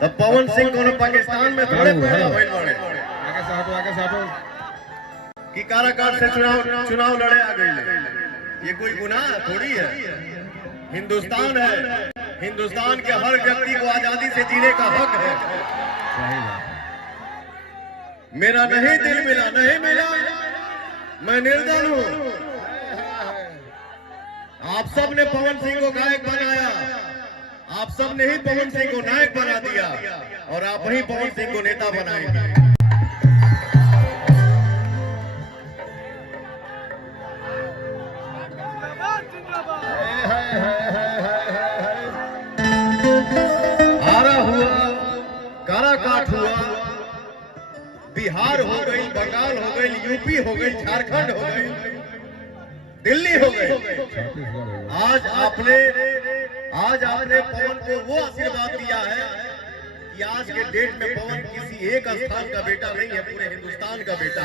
तब पवन सिंह को पाकिस्तान में थोड़े पैदा भइल बाड़े आगे से हटो कि काराकाट से चुनाव लड़े आ गई। ये कोई गुनाह थोड़ी है। हिंदुस्तान है, हिंदुस्तान के हर व्यक्ति को आजादी से जीने का हक है। मेरा नहीं दिल मिला, नहीं मिला, मैं निर्दल हूं। आप सब ने पवन सिंह को गायक बनाया, आप सब ने ही पवन सिंह को नायक बना दिया और आप ही पवन सिंह को नेता बनाएंगे। आरा हुआ, काराकाट हुआ, बिहार हो गई, बंगाल हो गई, यूपी हो गई, झारखंड हो गई, दिल्ली हो गई। आज आपने पवन को वो आशीर्वाद दिया है कि आज के डेट में पवन किसी एक स्थान का बेटा नहीं है, पूरे हिंदुस्तान का बेटा है।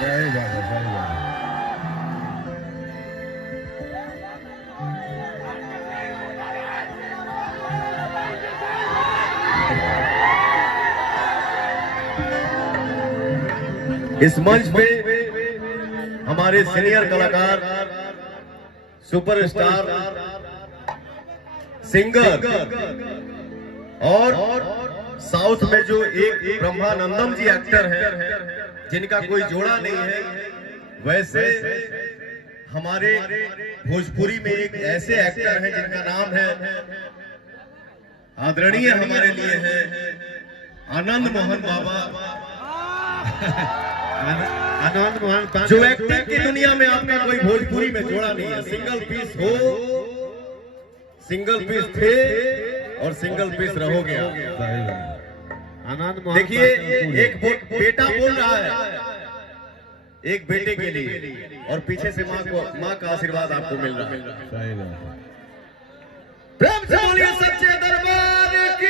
इस मंच पे हमारे सीनियर कलाकार, सुपरस्टार, सिंगर और साउथ में जो एक ब्रह्मानंदम जी एक्टर हैं जिनका कोई जोड़ा नहीं है, वैसे हमारे भोजपुरी में एक ऐसे एक्टर हैं जिनका नाम है आदरणीय हमारे लिए है आनंद मोहन बाबा। आनंद मोहन जो एक्टिंग की दुनिया में आपका कोई भोजपुरी में जोड़ा नहीं है। सिंगल पीस हो, सिंगल पीस थे और सिंगल पीस रहोगे। आनंद मोहन देखिए, एक बेटा बोल रहा है एक बेटे के लिए और पीछे से माँ का आशीर्वाद आपको मिल रहा है। प्रेम से बोलिए सच्चे दरबार के।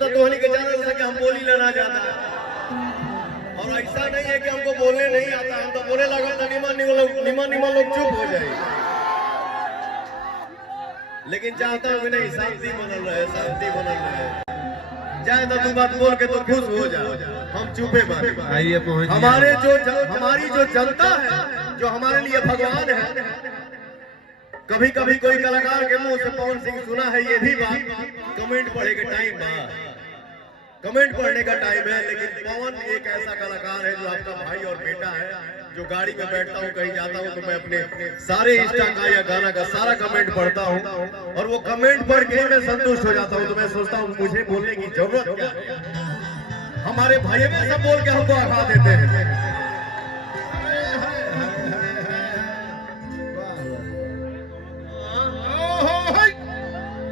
तोहनी के जानल से कि हम बोली लेना जाता है और ऐसा नहीं है कि हमको बोलने नहीं आता, हम तो बोले लगा तो निमन लोग चुप हो जाए। लेकिन चाहता हूँ नहीं, शांति बनल रहे, शांति बनल रहे। चाहे तो तू बात बोल के तो खुश हो जाओ, हम चुपे बात। हमारी जो जनता है, जो हमारे लिए भगवान है, कभी कभी कोई कलाकार के मुंह से पवन सिंह सुना है, ये भी बात कमेंट पढ़े के टाइम ना, कमेंट पढ़ने का टाइम है। लेकिन पवन एक ऐसा कलाकार है जो आपका भाई और बेटा है। जो गाड़ी में बैठता हूँ, कहीं जाता हूँ तो मैं अपने सारे इंस्टा का या गाना का सारा कमेंट पढ़ता हूँ और वो कमेंट पढ़ के मैं संतुष्ट हो जाता हूँ। तो मैं सोचता हूँ मुझे बोलने की जरूरत क्या है। हमारे भाई में सब बोल के हमको आखा देते हैं।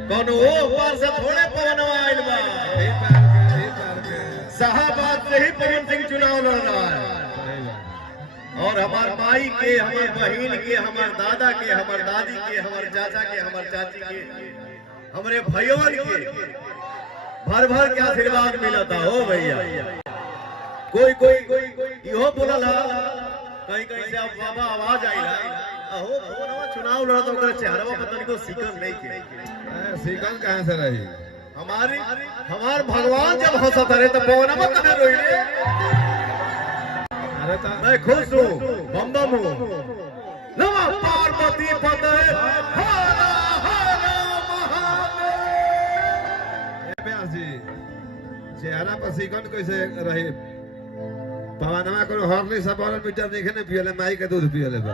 कौन वो पार से थोड़े पवन आयल बा, शाहबाद से ही पवन सिंह चुनाव लड़ रहा है। और हमारे माई के, हमारे बहन के, हमारे दादा के, हमारे दादी के, हमारे चाचा के, हमारे चाची के, हमारे भाइयों के भर भर के आशीर्वाद मिला था। हो भैया, कोई इहो बोला कहीं से आप बाबा आवाज आई अहो चुनाव लड़ा तो चेहरा पता नहीं को सीकन नहीं के। सीकन कहां से रही? हमार भगवान जब हंसत रहे तो पवनमा कहां रोई रे? अरे तो मैं खुश हूँ, बम बम हूँ। नमः पार्वती पते हर हर महादेव। चेहरा पर सीकन कैसे रही? पवनमा को हॉर्लिक्स सब और मीटर देखे ने पियले, माई के दूध पियले बा।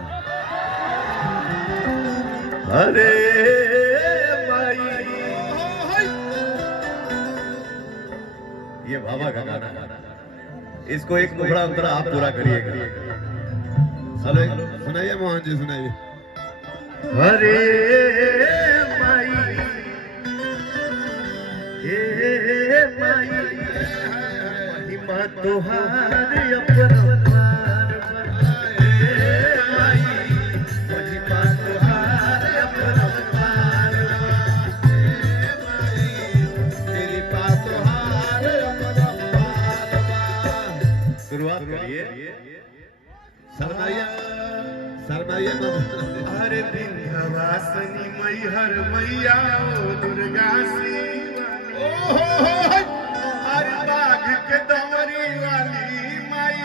अरे माई, ये बाबा का गाना, इसको एक टुकड़ा अंतरा आप पूरा करिएगा। हेलो, सुनाइए मोहन जी, सुनाइए। अरे माई, ए माई, महिमा तुहार अपरंपार, ए माई, महिमा तुहार अपरंपार, ए माई, तेरी बात तुहार अपरंपार। शुरुआत करिए। शर्माइए ये मत अरे विंध्यवासिनी मैहर मैया ओ दुर्गा शिवानी अरे बाघ के दौरी वाली माई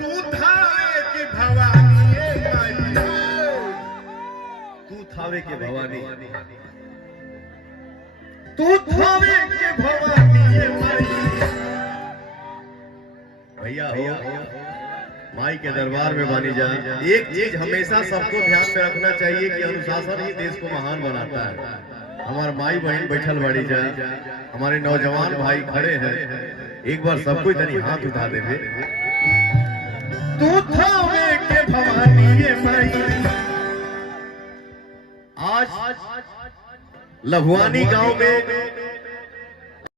तू थावे की भवानी ये माई तू थावे के भवानी तू थावे के भवानी ये माई भैया हो माई के दरबार में बानी जा। एक चीज हमेशा सबको ध्यान में रखना चाहिए कि अनुशासन ही देश को महान बनाता है। हमारे माई बहन बैठल बाड़ी जा, हमारे नौजवान भाई खड़े हैं, एक बार सबको इतनी हाथ उठा देवे। तू थावे के भवानी ये माई। आज लभुआनी गांव में